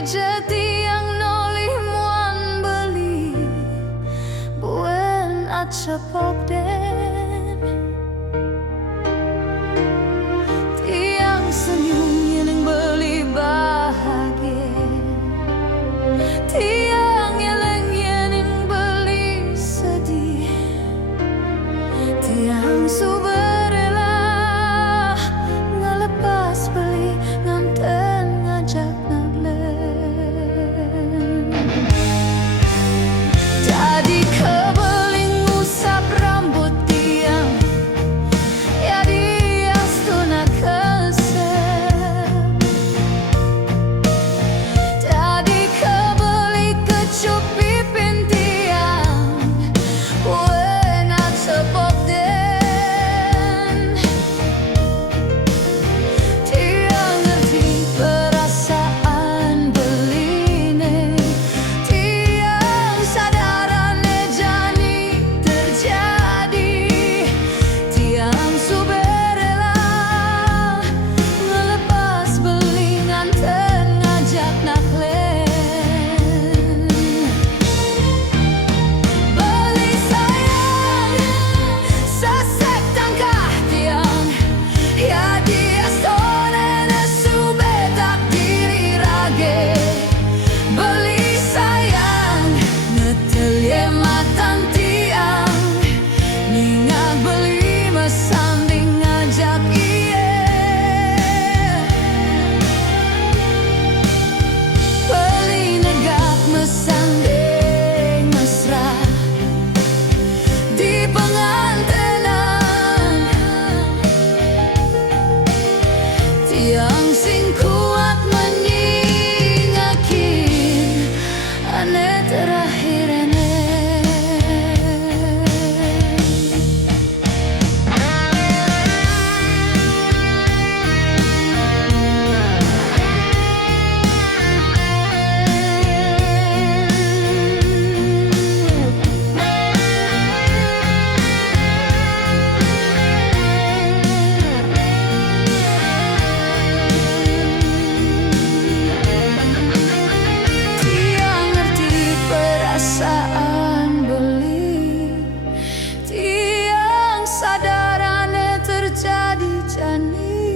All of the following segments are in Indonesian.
jati yang nolih muan beli buen at sepok den tiang senyum yang beli bahagia tiang yang beli sedih tiang suberela ngelepas beli nganten ngajak naglen jadi kebeling usap rambut tiang ya dias tuna kesep jadi kebeli kecup pipin tiang buenat sepok den tiang ngerti perasaan beline tiang sadarane jani terjadi tiang suberela ngelepas beli nganten ngajak naklen beli sayang sesek tangkah tiang ya dia stonene subetak diri rage beli sayang ngetelye matan tiang ningak beli mesanding ngajak iye beli negak mesanding mesra di pengantenan tiang sing kuat menyingakin ane terakhir ene tiang ngerti perasaan beli tiang sadarane terjadi jani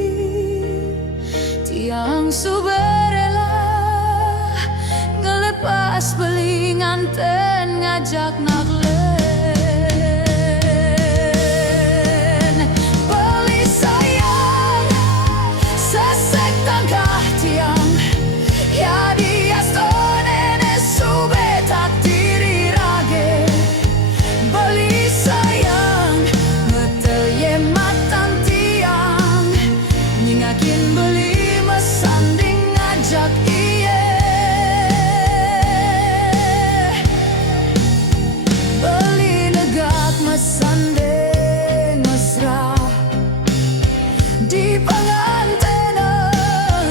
tiang suberela ngelepas beli nganten ngajak naglen beli sayang sesek tangkah tiang ya dia stonene subetak diri rage beli sayang ngetelye matan tiang nyingakin beli mesanding ngajak iye beli negak mesanding mesra di pengantenan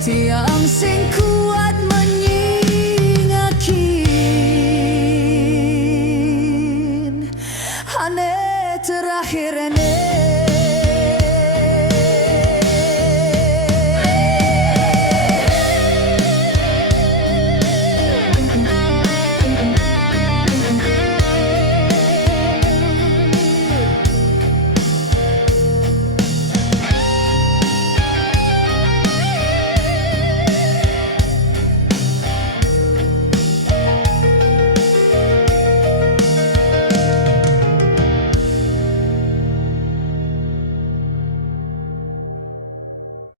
tiang sing kuat menyingakin ane terakhir ene